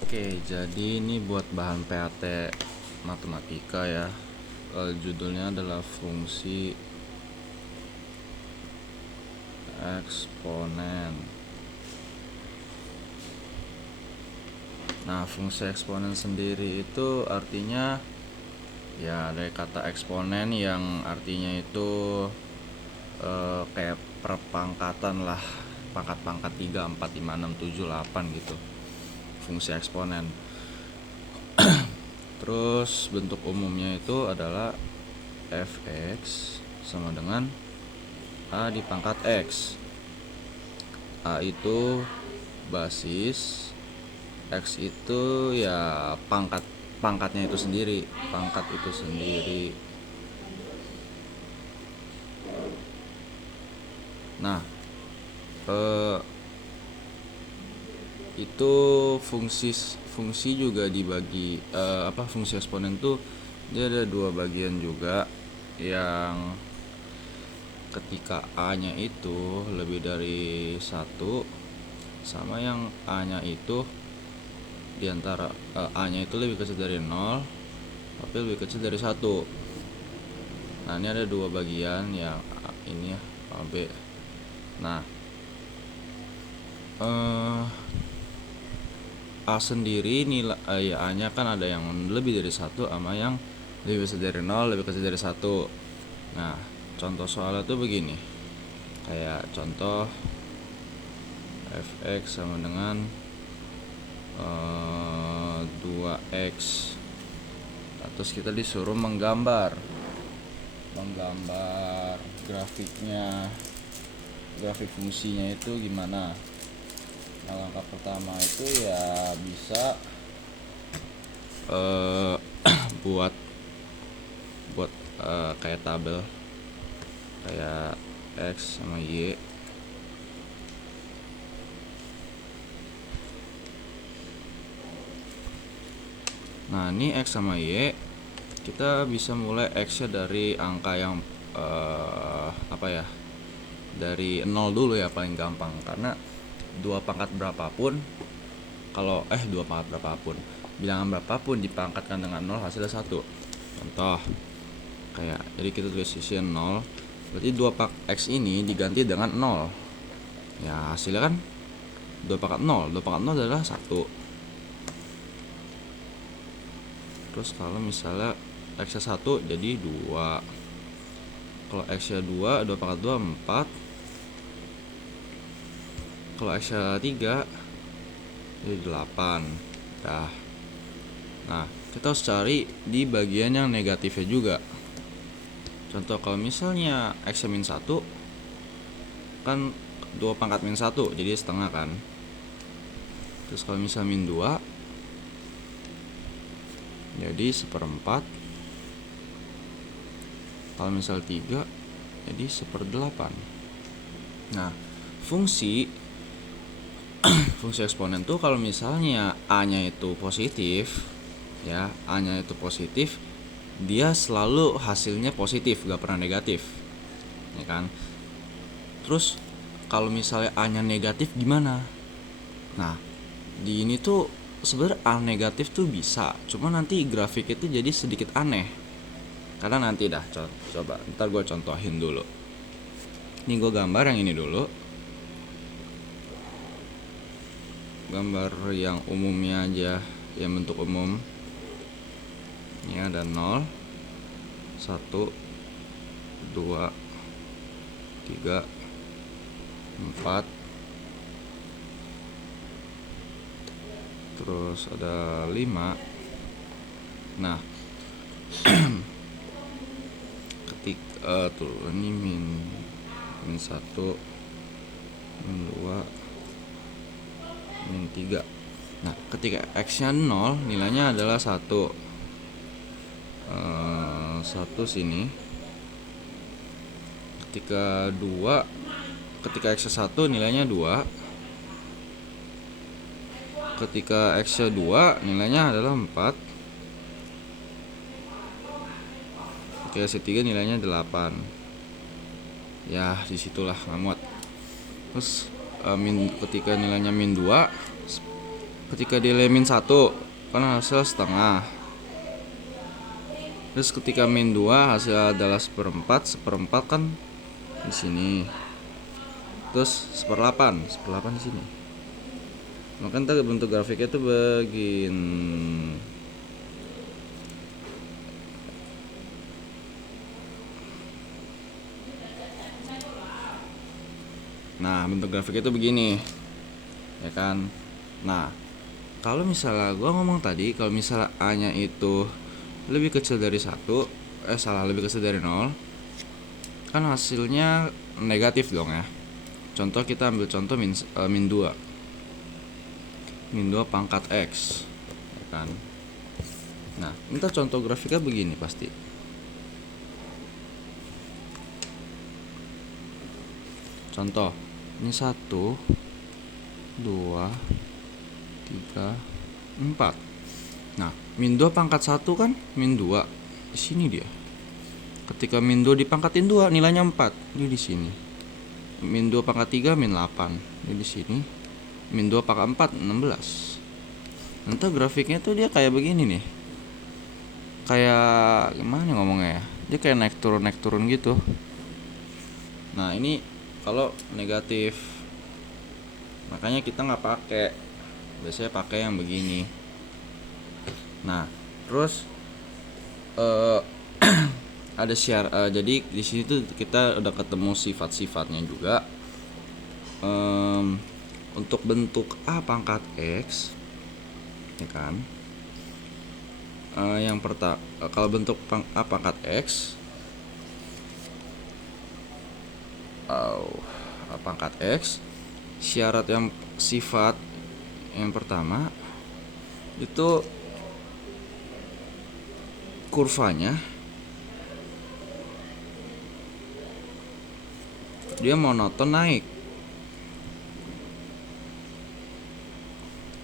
Oke, jadi ini buat bahan PAT matematika ya. Judulnya adalah fungsi eksponen. Nah, fungsi eksponen sendiri itu artinya ya dari kata eksponen yang artinya itu kayak perpangkatan lah, pangkat-pangkat 3, 4, 5, 6, 7, 8 gitu. Fungsi eksponen. Terus bentuk umumnya itu adalah fx sama dengan a di pangkat x. A itu basis, x itu ya pangkatnya itu sendiri, pangkat itu sendiri. Nah, itu fungsi juga dibagi fungsi eksponen tuh dia ada dua bagian juga, yang ketika a-nya itu lebih dari 1 sama yang a-nya itu diantara a-nya itu lebih kecil dari 0 tapi lebih kecil dari 1. Nah, ini ada dua bagian yang ini ya, A, B. Nah, A sendiri nilai ya A-nya kan ada yang lebih dari 1 sama yang lebih besar dari 0, lebih kecil dari 1. Nah, contoh soalnya tuh begini. Kayak contoh fx sama dengan 2x. Nah, terus kita disuruh menggambar grafiknya, grafik fungsinya itu gimana. Nah, langkah pertama itu ya bisa buat kayak tabel kayak x sama y. Nah, ini x sama y, kita bisa mulai x nya dari angka yang dari 0 dulu ya, paling gampang, karena dua pangkat berapapun bilangan berapapun dipangkatkan dengan 0 hasilnya 1. Contoh kayak, jadi kita tulis isinya 0, berarti 2 x ini diganti dengan 0, ya hasilnya kan 2 pangkat 0 adalah 1. Terus kalau misalnya x nya 1 jadi 2, kalau x nya 2 pangkat 2 4, kalau x nya 3 jadi 8. Nah, kita harus cari di bagian yang negatifnya juga. Contoh kalau misalnya x nya min 1 kan 2 pangkat min 1 jadi setengah kan. Terus kalau misalnya min 2 jadi 1/4. Kalau misal 3 jadi 1/8. Nah, fungsi eksponen tuh kalau misalnya a-nya itu positif, ya, a-nya itu positif, dia selalu hasilnya positif, gak pernah negatif, ya kan. Terus kalau misalnya a-nya negatif gimana? Nah, di ini tuh sebenarnya a negatif tuh bisa, cuma nanti grafik itu jadi sedikit aneh. Karena nanti dah coba ntar gue contohin dulu. Ini gue gambar yang ini dulu, gambar yang umumnya aja, yang bentuk umum. Ini ada 0, 1, 2, 3, 4, terus ada 5. Nah, ketika tuh ini min 1, min 2, min 3. Nah, ketika x nya 0 nilainya adalah 1. 1 sini. Ketika x nya 1 nilainya 2. Ketika x nya 2 nilainya adalah 4. Ketika x nya 3 nilainya 8. Ya, disitulah nggak muat. Terus ketika nilainya min 2 Ketika nilai min 1 kan hasil setengah. Terus ketika min 2 hasil adalah seperempat. Seperempat kan di sini. Terus seperlapan di sini. Maka ntar bentuk grafiknya tuh begini. Nah, bentuk grafiknya tuh begini. Ya kan? Nah, kalau misalnya gua ngomong tadi, kalau misalnya A-nya itu lebih kecil dari 1, lebih kecil dari 0, kan hasilnya negatif dong ya. Contoh kita ambil contoh min 2. Min 2 pangkat X, ya kan? Nah, ntar contoh grafiknya begini pasti. Contoh, ini 1, 2, 3, 4. Nah, min 2 pangkat 1 kan min 2. Di sini dia. Ketika min 2 dipangkatin 2, nilainya 4. Ini di sini. Min 2 pangkat 3 min 8. Ini di sini. Min 2 pangkat 4 16. Nanti grafiknya tuh dia kayak begini nih. Kayak gimana ngomongnya ya? Dia kayak naik turun gitu. Nah, ini kalau negatif. Makanya kita nggak pakai. Biasanya pakai yang begini. Nah, terus ada jadi di sini tuh kita udah ketemu sifat-sifatnya juga. Untuk bentuk A pangkat X, ya kan? Yang pertama, kalau bentuk A pangkat X, A pangkat X, sifat yang pertama itu kurvanya dia monoton naik,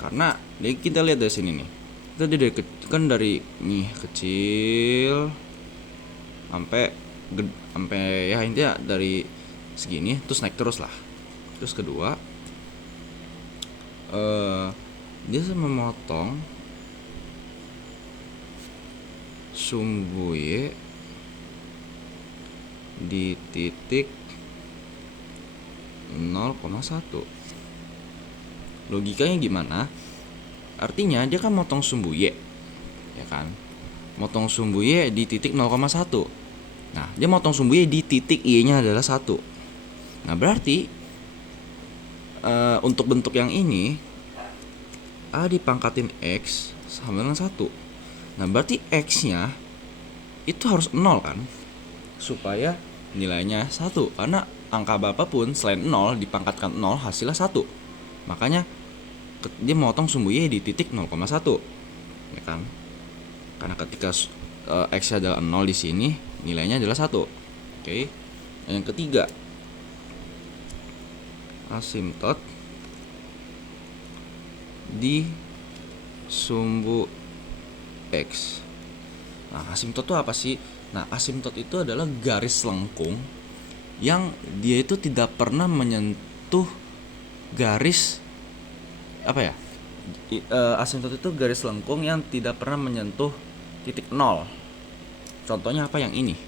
karena kita lihat dari sini nih, kita dari nih kecil sampai ya intinya dari segini terus naik terus lah. Terus kedua, dia memotong sumbu Y di titik 0,1. Logikanya gimana? Artinya dia kan motong sumbu Y, ya kan? Motong sumbu Y di titik 0,1. Nah, dia motong sumbu Y di titik Y-nya adalah 1. Nah, berarti untuk bentuk yang ini A dipangkatin X sama dengan 1. Nah, berarti X-nya itu harus 0 kan? Supaya nilainya 1. Karena angka berapapun selain 0 dipangkatkan 0 hasilnya 1. Makanya dia motong sumbu Y di titik 0,1. Ya kan? Karena ketika X adalah 0 di sini, nilainya adalah 1. Oke. Yang ketiga, asimtot di sumbu X. Nah, asimtot itu apa sih? Nah, asimtot itu adalah garis lengkung yang dia itu tidak pernah menyentuh garis apa ya? Asimtot itu garis lengkung yang tidak pernah menyentuh titik 0. Contohnya apa yang ini?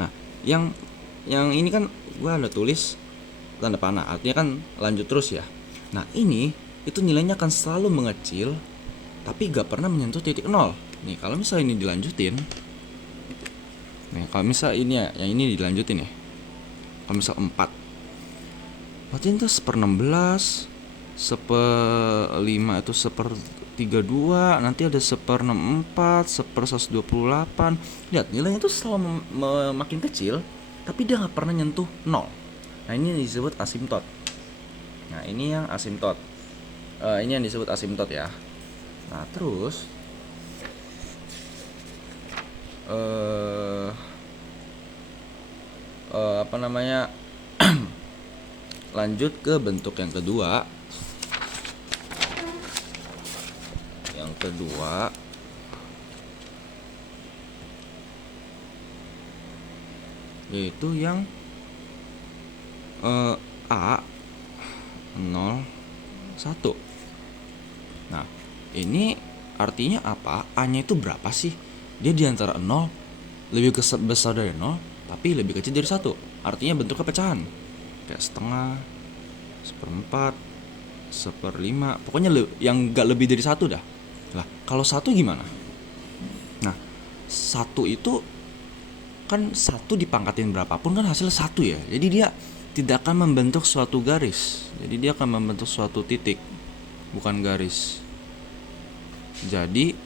Nah, yang ini kan gua ada tulis tanda panah, artinya kan lanjut terus ya. Nah, ini itu nilainya akan selalu mengecil tapi gak pernah menyentuh titik 0. Nih, kalau misalnya ini dilanjutin, nih kalau misalnya ini ya, yang ini dilanjutin ya, kalau misal 4, berarti itu 1/16, 1/5 itu 1/32, nanti ada 1/64, 1/128. Lihat, nilainya itu selalu makin kecil tapi dia gak pernah nyentuh 0. Nah, ini disebut asimtot. Nah, ini yang asimtot. Ini yang disebut asimtot ya. Nah, terus apa namanya? Lanjut ke bentuk yang kedua. Yang kedua yaitu yang A 0 1. Nah, ini artinya apa? A-nya itu berapa sih? Dia di antara 0 lebih besar dari 0 tapi lebih kecil dari 1. Artinya bentuknya pecahan. Kayak setengah, seperempat, seperlima, pokoknya yang gak lebih dari 1 dah. Lah, kalau 1 gimana? Nah, 1 itu kan 1 dipangkatin berapapun kan hasilnya 1 ya. Jadi dia tidak akan membentuk suatu garis. Jadi dia akan membentuk suatu titik, bukan garis. Jadi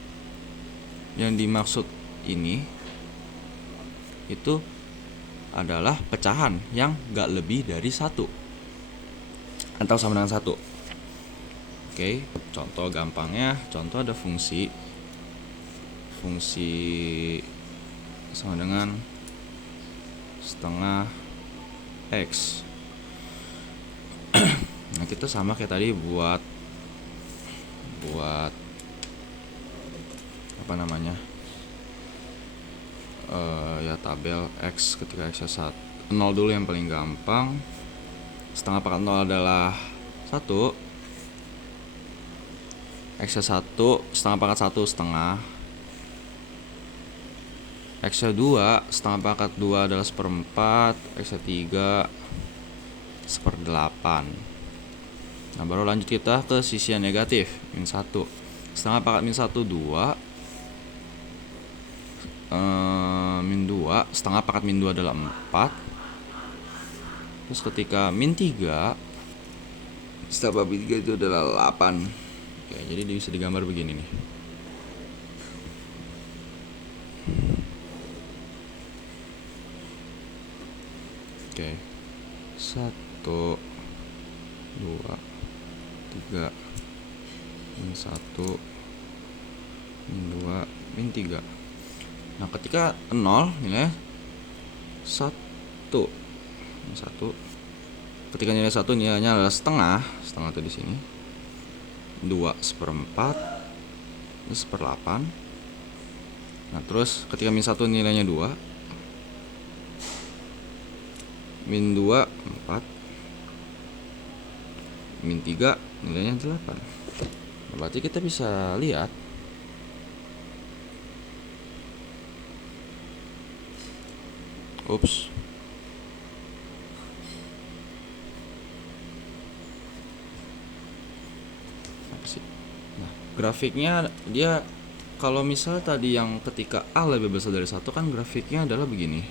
yang dimaksud ini itu adalah pecahan yang gak lebih dari 1 atau sama dengan 1. Oke, contoh gampangnya, contoh ada fungsi sama dengan setengah X. Nah, kita sama kayak tadi buat apa namanya, ya tabel X ketika X 1 0 dulu yang paling gampang. Setengah pangkat 0 adalah 1. X 1 setengah pangkat 1 setengah. X 2 setengah pangkat 2 adalah seperempat. X 3 seperdelapan. Nah, baru lanjut kita ke sisi yang negatif, min 1. Setengah pangkat min 1 2. Min 2, setengah pangkat min 2 adalah 4. Terus ketika min 3, setengah pangkat min 3 itu adalah 8. Oke, jadi bisa digambar begini nih. Oke, 1, 2, 3, min 1, min 2, min 3. Nah, ketika 0 nilai 1. Min 1. Ketika nilai 1 nilainya adalah setengah itu di sini. 2 seperempat, ini seperlapan. Nah, terus ketika min 1 nilainya 2, min 2 4, min 3 nilainya 8. Nah, berarti kita bisa lihat Nah, grafiknya dia kalau misal tadi yang ketika A lebih besar dari 1 kan grafiknya adalah begini,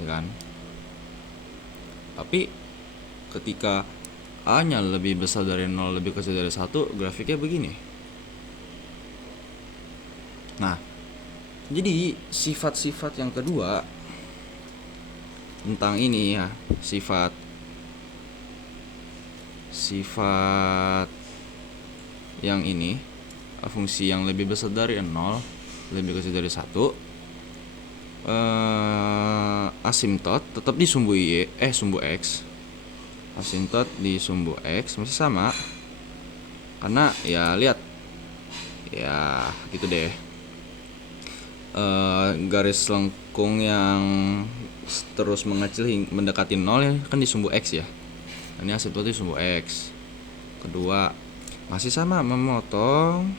ya kan? Tapi ketika A-nya lebih besar dari 0 lebih kecil dari 1, grafiknya begini. Nah, jadi sifat-sifat yang kedua tentang ini ya, sifat yang ini, fungsi yang lebih besar dari 0 lebih kecil dari 1, asimtot tetap di sumbu sumbu X. Asimtot di sumbu X masih sama, karena ya lihat ya gitu deh, garis lengkung yang terus mengecil mendekati 0 ya, kan di sumbu X ya. Ini asimtot di sumbu X. Kedua masih sama, memotong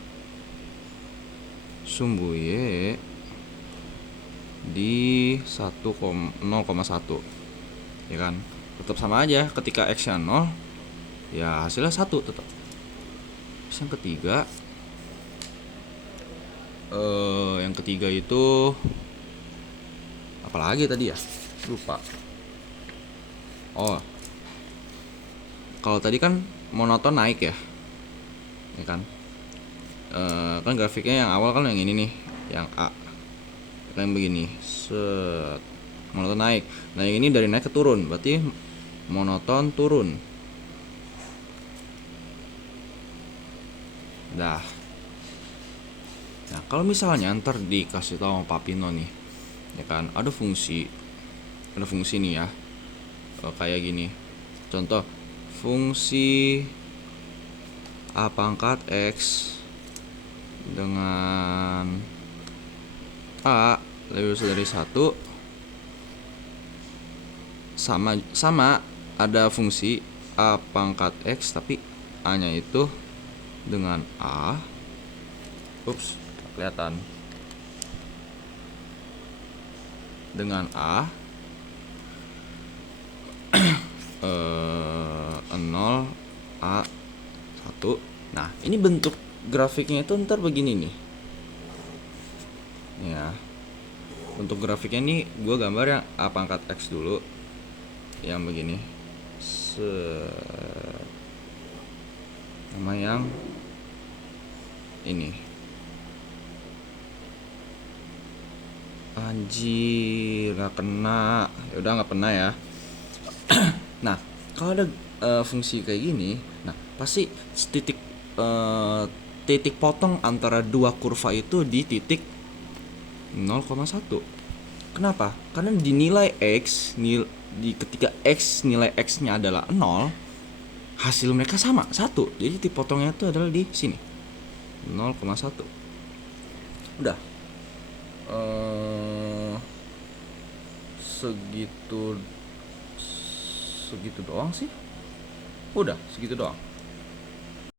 sumbu Y di 0,1, ya kan? Tetap sama aja, ketika X nya 0 ya hasilnya 1 tetap. Terus yang ketiga itu apalagi tadi ya, lupa. Kalau tadi kan monoton naik ya kan? Kan grafiknya yang awal kan yang ini nih, yang A, yang begini, monoton naik. Nah, yang ini dari naik ke turun, berarti monoton turun. Nah, kalau misalnya ntar dikasih tahu sama Papino nih, ya kan, ada fungsi nih ya, kayak gini. Contoh fungsi A pangkat X dengan A lebih besar dari 1, sama ada fungsi A pangkat X tapi A nya itu dengan A. Ups, kelihatan. Dengan A 0 A 1. Nah, ini bentuk grafiknya itu ntar begini nih. Ya. Bentuk grafiknya ini gue gambar yang A pangkat X dulu. Yang begini. Nama yang ini. Anjir, gak kena. Ya udah gak kena ya. Nah, kalau ada fungsi kayak gini, nah pasti titik potong antara dua kurva itu di titik 0,1. Kenapa? Karena dinilai X ketika nilai X-nya adalah 0, hasil mereka sama, 1. Jadi titik potongnya itu adalah di sini. 0,1. Udah. Segitu doang sih. Udah, segitu doang.